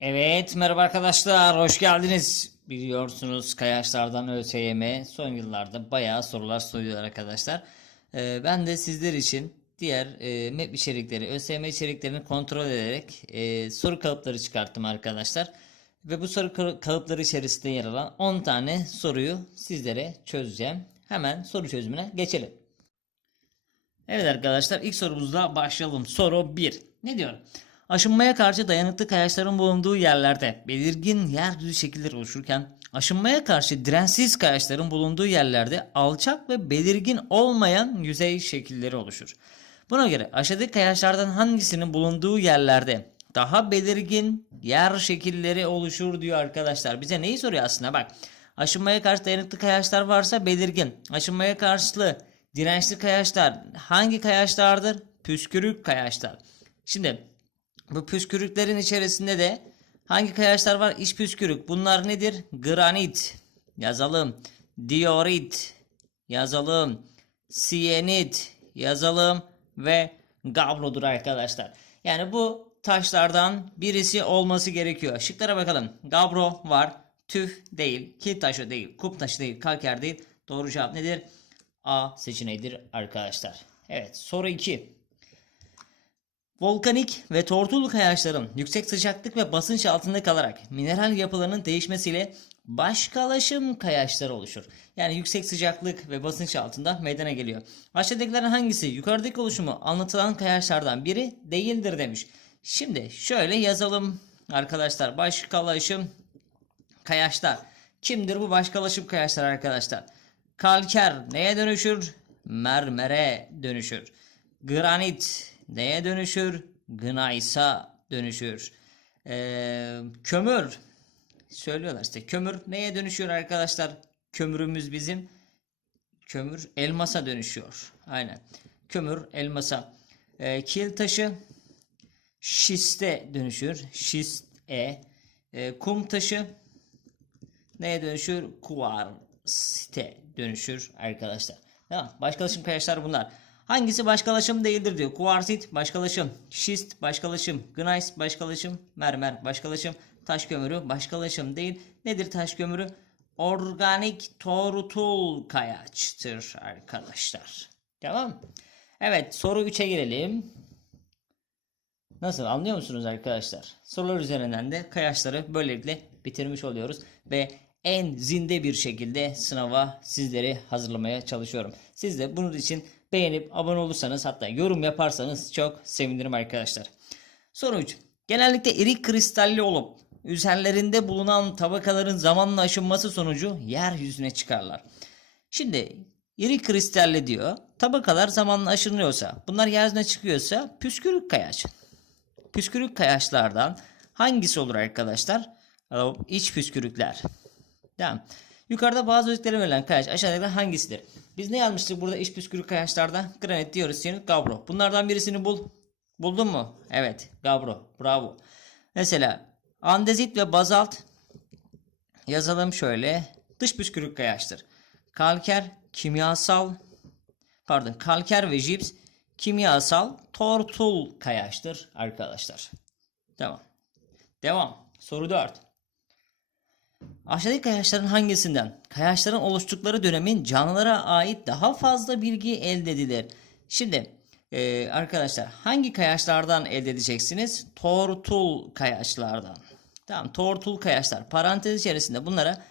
Evet merhaba arkadaşlar hoş geldiniz. Biliyorsunuz Kayaçlardan ÖSYM son yıllarda bayağı sorular soruyor arkadaşlar. Ee, ben de sizler için diğer e, map içerikleri ÖSYM içeriklerini kontrol ederek e, soru kalıpları çıkarttım arkadaşlar. Ve bu soru kal- kalıpları içerisinde yer alan 10 tane soruyu sizlere çözeceğim. Hemen soru çözümüne geçelim. Evet arkadaşlar ilk sorumuzla başlayalım. Soru 1. Ne diyor? Aşınmaya karşı dayanıklı kayaçların bulunduğu yerlerde belirgin yeryüzü şekilleri oluşurken aşınmaya karşı dirensiz kayaçların bulunduğu yerlerde alçak ve belirgin olmayan yüzey şekilleri oluşur. Buna göre aşağıdaki kayaçlardan hangisinin bulunduğu yerlerde daha belirgin yer şekilleri oluşur diyor arkadaşlar. Bize neyi soruyor aslında bak. Aşınmaya karşı dayanıklı kayaçlar varsa belirgin. Aşınmaya karşılığı dirençli kayaçlar hangi kayaçlardır? Püskürük kayaçlar. Şimdi bu püskürüklerin içerisinde de hangi kayaçlar var? İç püskürük. Bunlar nedir? Granit. Yazalım. Diorit. Yazalım. Siyenit. Yazalım. Ve gabrodur arkadaşlar. Yani bu taşlardan birisi olması gerekiyor. Şıklara bakalım. Gabro var. Tüf değil. Kil taşı değil. Kup taşı değil. Kalker değil. Doğru cevap nedir? A seçeneğidir arkadaşlar. Evet soru 2. Volkanik ve tortul kayaçların yüksek sıcaklık ve basınç altında kalarak mineral yapılarının değişmesiyle başkalaşım kayaçları oluşur. Yani yüksek sıcaklık ve basınç altında meydana geliyor. Aşağıdakilerin hangisi yukarıdaki oluşumu anlatılan kayaçlardan biri değildir demiş. Şimdi şöyle yazalım arkadaşlar. Başkalaşım kayaçlar. Kimdir bu başkalaşım kayaçlar arkadaşlar? Kalker neye dönüşür? Mermere dönüşür. Granit neye dönüşür? Gnaysa dönüşür. Ee, kömür söylüyorlar işte kömür neye dönüşüyor arkadaşlar? Kömürümüz bizim kömür elmasa dönüşüyor. Aynen. Kömür elmasa. Ee, kil taşı şiste dönüşür. Şist e. Ee, kum taşı neye dönüşür? Kuvarsite dönüşür arkadaşlar. Tamam. Başkalaşım kayaçlar bunlar. Hangisi başkalaşım değildir diyor. Kuvarsit başkalaşım, şist başkalaşım, gneiss başkalaşım, mermer başkalaşım, taş kömürü başkalaşım değil. Nedir taş kömürü? Organik tortul kayaçtır arkadaşlar. Tamam. Evet soru 3'e gelelim. Nasıl anlıyor musunuz arkadaşlar? Sorular üzerinden de kayaçları böylelikle bitirmiş oluyoruz ve en zinde bir şekilde sınava sizleri hazırlamaya çalışıyorum. Siz de bunun için beğenip abone olursanız hatta yorum yaparsanız çok sevinirim arkadaşlar. Soru 3. Genellikle iri kristalli olup üzerlerinde bulunan tabakaların zamanla aşınması sonucu yeryüzüne çıkarlar. Şimdi iri kristalli diyor. Tabakalar zamanla aşınıyorsa, bunlar yeryüzüne çıkıyorsa püskürük kayaç. Püskürük kayaçlardan hangisi olur arkadaşlar? İç püskürükler. Tamam. Yukarıda bazı özellikleri verilen kayaç aşağıdaki hangisidir? Biz ne yazmıştık burada iç püskürük kayaçlarda? Granit, diyoruz, siyanit, gabro. Bunlardan birisini bul. Buldun mu? Evet. Gabro. Bravo. Mesela andezit ve bazalt yazalım şöyle. Dış püskürük kayaçtır. Kalker, kimyasal pardon kalker ve jips kimyasal tortul kayaçtır arkadaşlar. Tamam. Devam. Soru 4. Aşağıdaki kayaçların hangisinden kayaçların oluştukları dönemin canlılara ait daha fazla bilgi elde edilir? Şimdi e, arkadaşlar hangi kayaçlardan elde edeceksiniz? Tortul kayaçlardan. Tamam tortul kayaçlar parantez içerisinde bunlara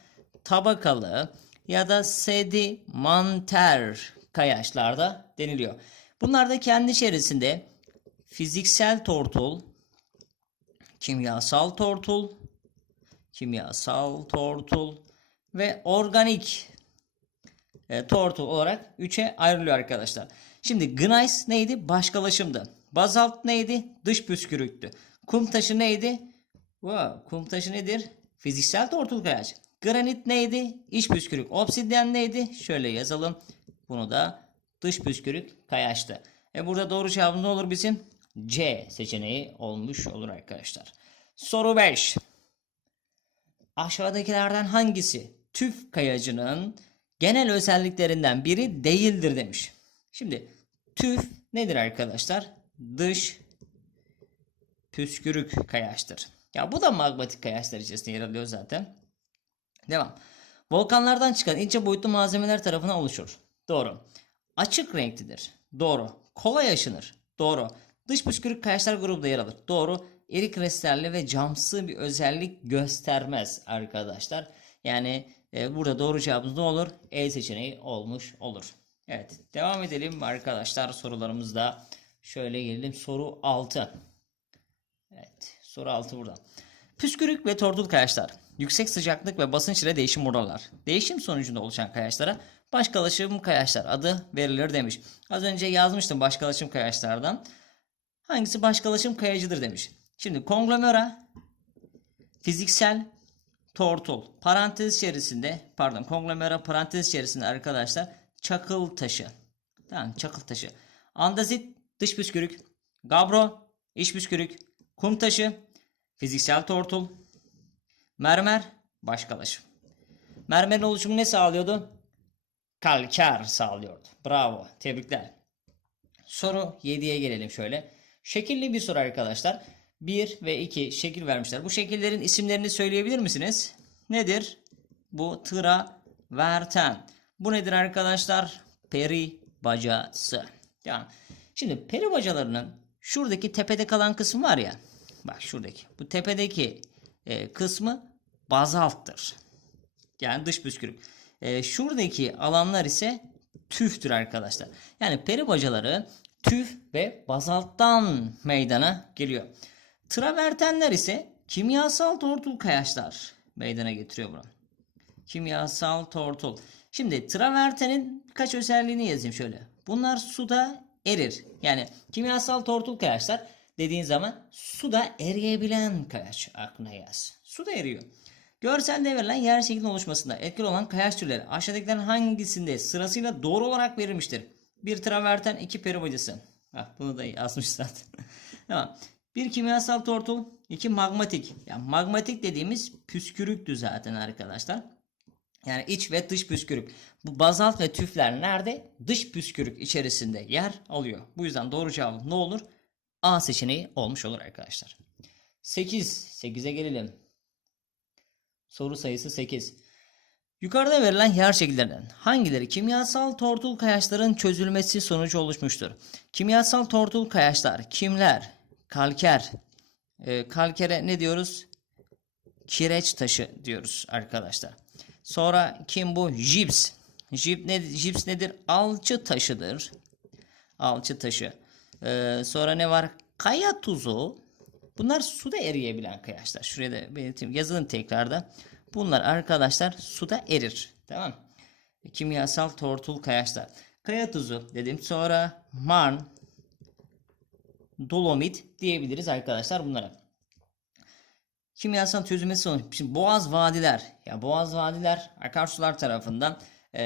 tabakalı ya da sedimanter kayaçlarda deniliyor. Bunlar da kendi içerisinde fiziksel tortul, kimyasal tortul, kimyasal tortul ve organik e, tortul olarak 3'e ayrılıyor arkadaşlar. Şimdi gneiss neydi? Başkalaşımdı. Bazalt neydi? Dış püskürüktü. Kum taşı neydi? Wow, kum taşı nedir? Fiziksel tortul kayaç. Granit neydi? İç püskürük. Obsidyen neydi? Şöyle yazalım. Bunu da dış püskürük kayaçtı. E burada doğru cevabımız ne olur bizim? C seçeneği olmuş olur arkadaşlar. Soru 5. Aşağıdakilerden hangisi tüf kayacının genel özelliklerinden biri değildir demiş. Şimdi tüf nedir arkadaşlar? Dış püskürük kayaçtır. Ya bu da magmatik kayaçlar içerisinde yer alıyor zaten. Devam. Volkanlardan çıkan ince boyutlu malzemeler tarafından oluşur. Doğru. Açık renklidir. Doğru. Kolay aşınır. Doğru. Dış püskürük kayaçlar grubunda yer alır. Doğru. Eri kristalli ve camsı bir özellik göstermez arkadaşlar. Yani e, burada doğru cevabımız ne olur? E seçeneği olmuş olur. Evet. Devam edelim arkadaşlar sorularımızda. Şöyle gelelim. Soru 6. Evet. Soru 6 burada. Püskürük ve tortul kayaçlar yüksek sıcaklık ve basınç ile değişim uğrarlar. Değişim sonucunda oluşan kayaçlara başkalaşım kayaçlar adı verilir demiş. Az önce yazmıştım başkalaşım kayaçlardan. Hangisi başkalaşım kayacıdır demiş. Şimdi konglomera fiziksel tortul parantez içerisinde pardon konglomera parantez içerisinde arkadaşlar çakıl taşı. Tamam çakıl taşı. Andezit dış püskürük. Gabro iç püskürük. Kum taşı fiziksel tortul. Mermer başkalaşım. Mermerin oluşumu ne sağlıyordu? Kalker sağlıyordu. Bravo. Tebrikler. Soru 7'ye gelelim şöyle. Şekilli bir soru arkadaşlar. 1 ve 2 şekil vermişler. Bu şekillerin isimlerini söyleyebilir misiniz? Nedir? Bu traverten. Bu nedir arkadaşlar? Peri bacası. Yani şimdi peri bacalarının şuradaki tepede kalan kısmı var ya. Bak şuradaki. Bu tepedeki e, kısmı bazalttır. Yani dış püskürük. E, şuradaki alanlar ise tüftür arkadaşlar. Yani peri bacaları tüf ve bazalttan meydana geliyor. Travertenler ise kimyasal tortul kayaçlar meydana getiriyor bunu. Kimyasal tortul. Şimdi travertenin birkaç özelliğini yazayım şöyle. Bunlar suda erir. Yani kimyasal tortul kayaçlar dediğin zaman suda eriyebilen kayaç aklına yaz. Suda eriyor. Görselde verilen yer şeklinin oluşmasında etkili olan kayaç türleri aşağıdakilerin hangisinde sırasıyla doğru olarak verilmiştir? Bir traverten, iki peri bacası. Ah, bunu da yazmış zaten. tamam. Bir kimyasal tortul, iki magmatik. Yani magmatik dediğimiz püskürüktü zaten arkadaşlar. Yani iç ve dış püskürük. Bu bazalt ve tüfler nerede? Dış püskürük içerisinde yer alıyor. Bu yüzden doğru cevap ne olur? A seçeneği olmuş olur arkadaşlar. 8. 8'e gelelim. Soru sayısı 8. Yukarıda verilen yer şekillerinden hangileri kimyasal tortul kayaçların çözülmesi sonucu oluşmuştur? Kimyasal tortul kayaçlar kimler? Kalker. E, kalkere ne diyoruz? Kireç taşı diyoruz arkadaşlar. Sonra kim bu? Jips. Jip ne, jips nedir? Alçı taşıdır. Alçı taşı. Ee, sonra ne var? Kaya tuzu. Bunlar suda eriyebilen kayaçlar. Şuraya da belirteyim. Yazılın tekrarda. Bunlar arkadaşlar suda erir. Tamam. Kimyasal tortul kayaçlar. Kaya tuzu dedim. Sonra marn, dolomit diyebiliriz arkadaşlar bunlara. Kimyasal çözülmesi sonucu. Şimdi boğaz vadiler. Ya boğaz vadiler akarsular tarafından e,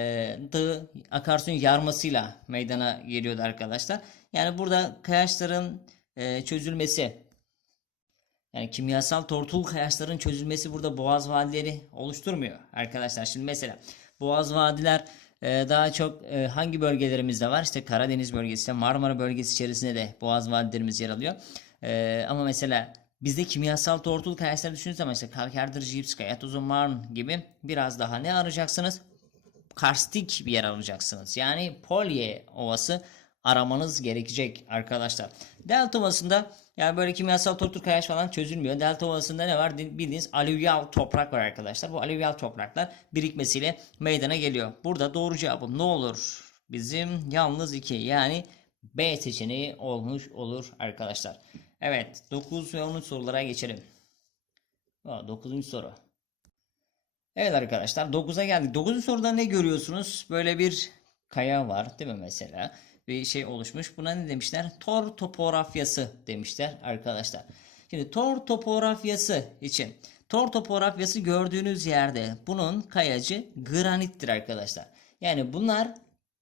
dağı akarsuyun yarmasıyla meydana geliyordu arkadaşlar. Yani burada kayaçların e, çözülmesi yani kimyasal tortul kayaçların çözülmesi burada boğaz vadileri oluşturmuyor arkadaşlar. Şimdi mesela boğaz vadiler daha çok e, hangi bölgelerimizde var? İşte Karadeniz bölgesi, Marmara bölgesi içerisinde de boğaz vadilerimiz yer alıyor. E, ama mesela bizde kimyasal tortul kayaçları düşündüğünüz zaman işte kalkerdir, jips, kaya tuzu, marn gibi biraz daha ne arayacaksınız? Karstik bir yer arayacaksınız. Yani Polye Ovası aramanız gerekecek arkadaşlar. Delta Ovası'nda yani böyle kimyasal tortul kayaç falan çözülmüyor. Delta Ovası'nda ne var? Bildiğiniz alüvyal toprak var arkadaşlar. Bu alüvyal topraklar birikmesiyle meydana geliyor. Burada doğru cevabı ne olur? Bizim yalnız 2 yani B seçeneği olmuş olur arkadaşlar. Evet 9 ve 10. sorulara geçelim. 9. soru. Evet arkadaşlar 9'a geldik. 9. soruda ne görüyorsunuz? Böyle bir kaya var değil mi mesela? Bir şey oluşmuş. Buna ne demişler? Tor topografyası demişler arkadaşlar. Şimdi tor topografyası için tor topografyası gördüğünüz yerde bunun kayacı granittir arkadaşlar. Yani bunlar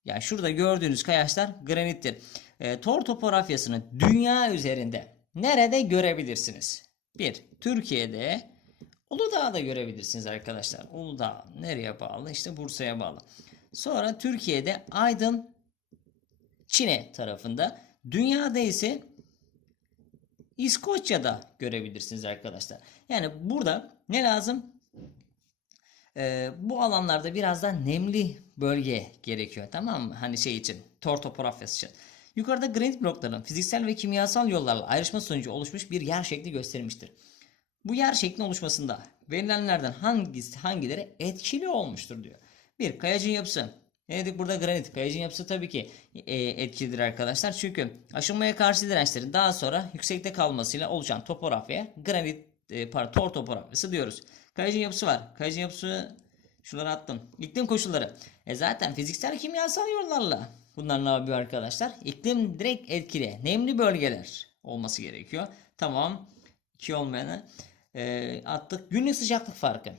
yani şurada gördüğünüz kayaçlar granittir. E, tor topografyasını dünya üzerinde nerede görebilirsiniz? Bir, Türkiye'de Uludağ'da görebilirsiniz arkadaşlar. Uludağ nereye bağlı? İşte Bursa'ya bağlı. Sonra Türkiye'de Aydın Çin'e tarafında. Dünyada ise İskoçya'da görebilirsiniz arkadaşlar. Yani burada ne lazım? Ee, bu alanlarda biraz da nemli bölge gerekiyor tamam mı? Hani şey için tor topografyası için. Yukarıda granit blokların fiziksel ve kimyasal yollarla ayrışma sonucu oluşmuş bir yer şekli gösterilmiştir. Bu yer şeklinin oluşmasında verilenlerden hangisi hangileri etkili olmuştur diyor. Bir kayacın yapısı. Ne dedik burada granit. Kayacın yapısı tabii ki e, etkilidir arkadaşlar. Çünkü aşınmaya karşı dirençlerin daha sonra yüksekte kalmasıyla oluşan topografyaya granit e, tor topografyası diyoruz. Kayacın yapısı var. Kayacın yapısı şunları attım. İklim koşulları. E zaten fiziksel kimyasal yollarla bunlar ne yapıyor arkadaşlar? İklim direkt etkili. Nemli bölgeler olması gerekiyor. Tamam. 2 olmayanı e, attık. Günlük sıcaklık farkı.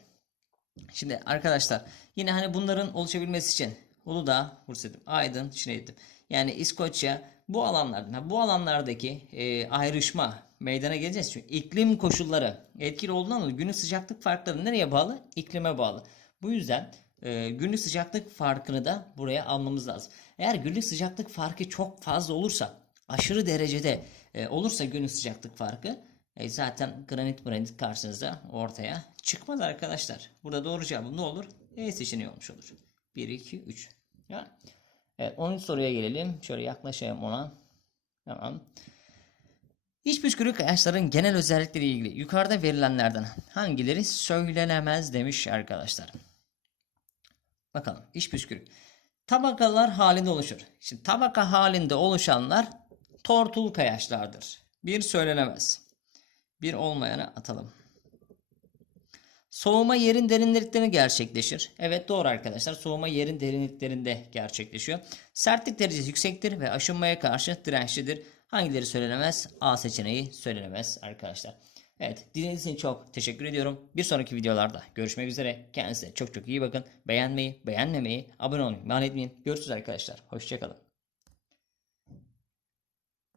Şimdi arkadaşlar yine hani bunların oluşabilmesi için Uludağ, Bursa dedim, Aydın, Şirincedim. Yani İskoçya bu alanlarda bu alanlardaki e, ayrışma meydana geleceğiz. Çünkü iklim koşulları etkili olduğundan dolayı günlük sıcaklık farkları nereye bağlı? İklime bağlı. Bu yüzden e, günlük sıcaklık farkını da buraya almamız lazım. Eğer günlük sıcaklık farkı çok fazla olursa aşırı derecede e, olursa günlük sıcaklık farkı e, zaten granit granit karşınıza ortaya çıkmaz arkadaşlar. Burada doğru cevabım ne olur? E seçeneği olmuş olur. 1, 2, 3. Ya. Evet 13 soruya gelelim. Şöyle yaklaşayım ona. Tamam. İç püskürük kayaçların genel özellikleri ilgili yukarıda verilenlerden hangileri söylenemez demiş arkadaşlar. Bakalım iç püskürük. Tabakalar halinde oluşur. Şimdi tabaka halinde oluşanlar tortul kayaçlardır. Bir söylenemez. Bir olmayanı atalım. Soğuma yerin derinliklerinde gerçekleşir. Evet doğru arkadaşlar. Soğuma yerin derinliklerinde gerçekleşiyor. Sertlik derecesi yüksektir ve aşınmaya karşı dirençlidir. Hangileri söylenemez? A seçeneği söylenemez arkadaşlar. Evet dinlediğiniz için çok teşekkür ediyorum. Bir sonraki videolarda görüşmek üzere. Kendinize çok çok iyi bakın. Beğenmeyi, beğenmemeyi, abone olmayı ihmal etmeyin. Görüşürüz arkadaşlar. Hoşçakalın.